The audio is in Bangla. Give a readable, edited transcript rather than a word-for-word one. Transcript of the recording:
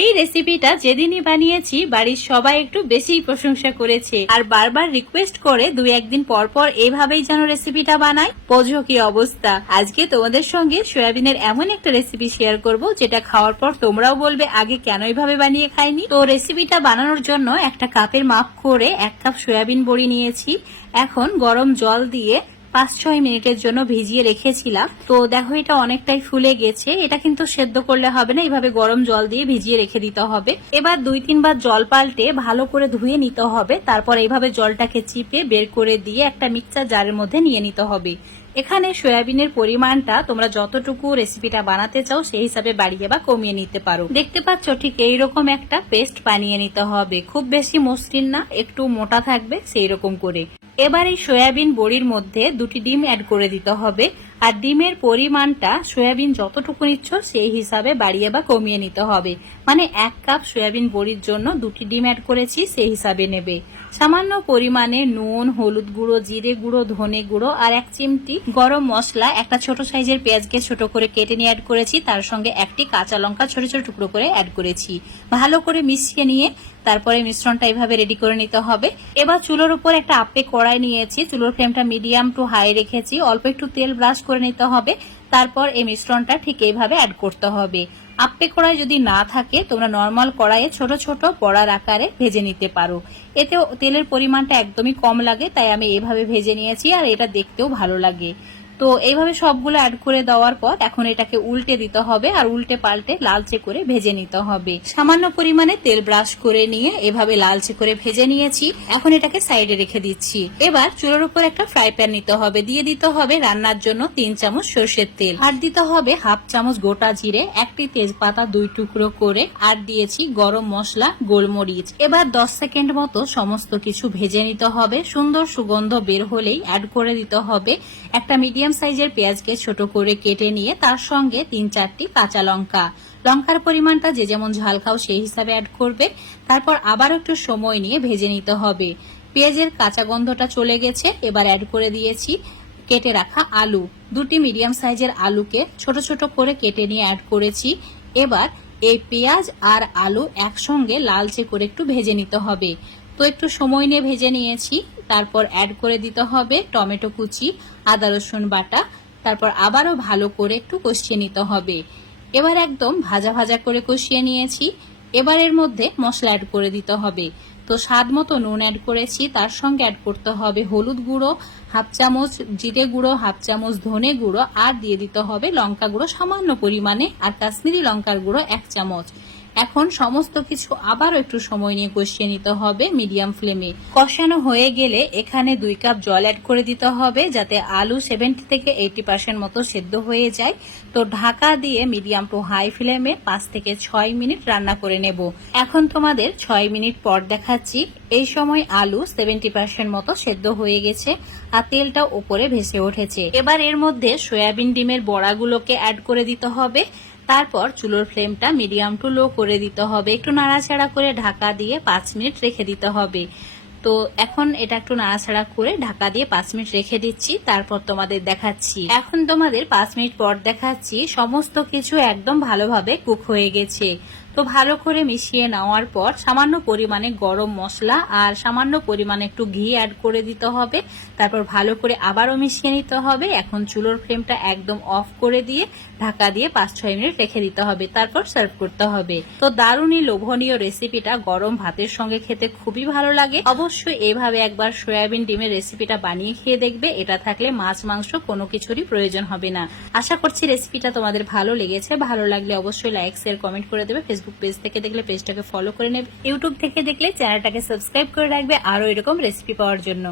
এই রেসিপিটা যেদিনই বানিয়েছি বাড়ির সবাই একটু বেশি প্রশংসা করেছে আর বারবার রিকোয়েস্ট করে দুই একদিন পর পর এইভাবেই যেন রেসিপিটা বানাই। বোঝো কি অবস্থা। আজকে তোমাদের সঙ্গে সয়াবিনের এমন একটা রেসিপি শেয়ার করব যেটা খাওয়ার পর তোমরাও বলবে আগে কেন এইভাবে বানিয়ে খাইনি। তো রেসিপিটা বানানোর জন্য একটা কাপের মাপ করে 1 কাপ সয়াবিন বড়ি নিয়েছি। এখন গরম জল দিয়ে 5-6 মিনিটের জন্য ভিজিয়ে রেখেছিলাম। তো দেখো এটা অনেকটাই ফুলে গেছে। এটা কিন্তু সেদ্ধ করলে হবে না, এইভাবে গরম জল দিয়ে ভিজিয়ে রেখে দিতে হবে। এবার 2-3 বার জল পাল্টে ভালো করে ধুয়ে নিতে হবে। তারপর এইভাবে জলটাকে চিপে বের করে দিয়ে একটা মিক্সার জারের মধ্যে নিয়ে নিতে হবে। এখানে সয়াবিনের পরিমাণটা তোমরা যতটুকু রেসিপিটা বানাতে চাও সেই হিসাবে বাড়িয়ে বা কমিয়ে নিতে পারো। দেখতে পাচ্ছ ঠিক এইরকম একটা পেস্ট বানিয়ে নিতে হবে। খুব বেশি মসৃণ না, একটু মোটা থাকবে সেই রকম করে। এবার এই সয়াবিন বড়ির মধ্যে 2টি ডিম অ্যাড করে দিতে হবে। আর ডিমের পরিমাণটা সয়াবিন যতটুকু নিচ্ছ সেই হিসাবে বাড়িয়ে বা কমিয়ে নিতে হবে। মানে 1 কাপ সয়াবিন বড়ির জন্য 2টি ডিম অ্যাড করেছি সেই হিসাবে নেবে। সামান্য পরিমাণে নুন, হলুদ গুঁড়ো, জিরে গুঁড়ো, ধনে গুঁড়ো আর 1 চিমটি গরম মশলা, একটা ছোট সাইজের পেঁয়াজকে ছোট করে কেটে নিয়ে অ্যাড করেছি। তার সঙ্গে 1টি কাঁচা লঙ্কা ছোট ছোট টুকরো করে অ্যাড করেছি। ভালো করে মিশিয়ে নিয়ে তারপরে মিশ্রণটা এইভাবে রেডি করে নিতে হবে। এবার চুলোর উপর একটা আপে কড়াই নিয়েছি। চুলোর ফ্লেমটা মিডিয়াম টু হাই রেখেছি। অল্প একটু তেল ব্রাশ করে নিতে হবে। তারপর এই মিশ্রণটা ঠিক এইভাবে অ্যাড করতে হবে। আপে কড়াই যদি না থাকে তোমরা নর্মাল কড়াইয়ে ছোট ছোট বড়ার আকারে ভেজে নিতে পারো। এতে তেলের পরিমাণটা একদমই কম লাগে, তাই আমি এইভাবে ভেজে নিয়েছি আর এটা দেখতেও ভালো লাগে। তো এইভাবে সবগুলো অ্যাড করে দেওয়ার পর এখন এটাকে উল্টে দিতে হবে আর উল্টে পাল্টে লালচে করে ভেজে নিতে হবে। সামান্য পরিমাণে তেল ব্রাশ করে নিয়ে এভাবে লালচে করে ভেজে নিয়েছি। এখন এটাকে সাইডে রেখে দিচ্ছি। এবার চুলার উপর একটা ফ্রাই প্যান নিতে হবে। দিয়ে দিতে হবে রান্নার জন্য 3 চামচ সরষের তেল। আর দিতে হবে 1/2 চামচ গোটা জিরে, 1টি তেজপাতা 2 টুকরো করে, আর দিয়েছি গরম মশলা, গোলমরিচ। এবার 10 সেকেন্ড মতো সমস্ত কিছু ভেজে নিতে হবে। সুন্দর সুগন্ধ বের হলেই অ্যাড করে দিতে হবে একটা মিডিয়াম সাইজের পেঁয়াজকে ছোট করে কেটে নিয়ে তার সঙ্গে 3-4টি কাঁচা লঙ্কা। লঙ্কার পরিমাণটা যে যেমন ঝাল খাও সেই হিসাবে অ্যাড করবে। তারপর আবার একটু সময় নিয়ে ভেজে নিতে হবে। পেঁয়াজের কাঁচা গন্ধটা চলে গেছে। এবার অ্যাড করে দিয়েছি কেটে রাখা আলু। 2টি মিডিয়াম সাইজের আলুকে ছোট ছোট করে কেটে নিয়ে অ্যাড করেছি। এবার এই পেঁয়াজ আর আলু একসঙ্গে লালচে করে একটু ভেজে নিতে হবে। তো একটু সময় নিয়ে ভেজে নিয়েছি। তারপর অ্যাড করে দিতে হবে টমেটো কুচি, আদা রসুন বাটা। তারপর আবারও ভালো করে একটু কষিয়ে নিতে হবে। এবার একদম ভাজা ভাজা করে কষিয়ে নিয়েছি। এবার এর মধ্যে মশলা অ্যাড করে দিতে হবে। তো স্বাদ মতো নুন অ্যাড করেছি। তার সঙ্গে অ্যাড করতে হবে হলুদ গুঁড়ো 1/2 চামচ, জিরে গুঁড়ো 1/2 চামচ, ধনে গুঁড়ো, আর দিয়ে দিতে হবে লঙ্কা গুঁড়ো সামান্য পরিমাণে, আর কাশ্মীরি লঙ্কার গুঁড়ো 1 চামচ। এখন সমস্ত কিছু আবারও একটু সময় নিয়ে কষিয়ে নিতে হবে মিডিয়াম ফ্লেমে। কষানো হয়ে গেলে এখানে 2 কাপ জল অ্যাড করে দিতে হবে যাতে আলু 70 থেকে 80% মতো সেদ্ধ হয়ে যায়। তো ঢাকা দিয়ে মিডিয়াম টু হাই ফ্লেমে 5 থেকে 6 মিনিট রান্না করে নেব। এখন তোমাদের 6 মিনিট পর দেখাচ্ছি। এই সময় আলু 70% মতো সেদ্ধ হয়ে গেছে আর তেলটা উপরে ভেসে উঠেছে। এবার এর মধ্যে সয়াবিন ডিমের বড়াগুলোকে অ্যাড করে দিতে হবে। তারপর চুলোর ফ্লেমটা মিডিয়াম টু লো করে দিতে হবে। একটু নাড়াচাড়া করে ঢাকা দিয়ে 5 মিনিট রেখে দিতে হবে। তো এখন এটা একটু নাড়াচাড়া করে ঢাকা দিয়ে 5 মিনিট রেখে দিচ্ছি। তারপর তোমাদের দেখাচ্ছি। এখন তোমাদের 5 মিনিট পর দেখাচ্ছি সমস্ত কিছু একদম ভালোভাবে কুক হয়ে গেছে। তো ভালো করে মিশিয়ে নেওয়ার পর সামান্য পরিমাণে গরম মশলা আর সামান্য পরিমাণে একটু ঘি অ্যাড করে দিতে হবে। তারপর ভালো করে আবারও মিশিয়ে নিতে হবে। এখন চুলোর ফ্লেমটা একদম অফ করে দিয়ে ঢাকা দিয়ে 5-6 মিনিট রেখে দিতে হবে। তারপর সার্ভ করতে হবে। তো দারুণই লোভনীয় রেসিপিটা গরম ভাতের সঙ্গে খেতে খুবই ভালো লাগে। অবশ্যই এইভাবে একবার সয়াবিন ডিমের রেসিপিটা বানিয়ে খেয়ে দেখবে। এটা থাকলে মাছ মাংস কোনো কিছুরই প্রয়োজন হবে না। আশা করছি রেসিপিটা তোমাদের ভালো লেগেছে। ভালো লাগলে অবশ্যই লাইক, শেয়ার, কমেন্ট করে দেবে। ফেসবুক পেজ থেকে দেখলে পেজটাকে ফলো করে নেবে। ইউটিউব থেকে দেখলে চ্যানেলটাকে সাবস্ক্রাইব করে রাখবে আরো এরকম রেসিপি পাওয়ার জন্য।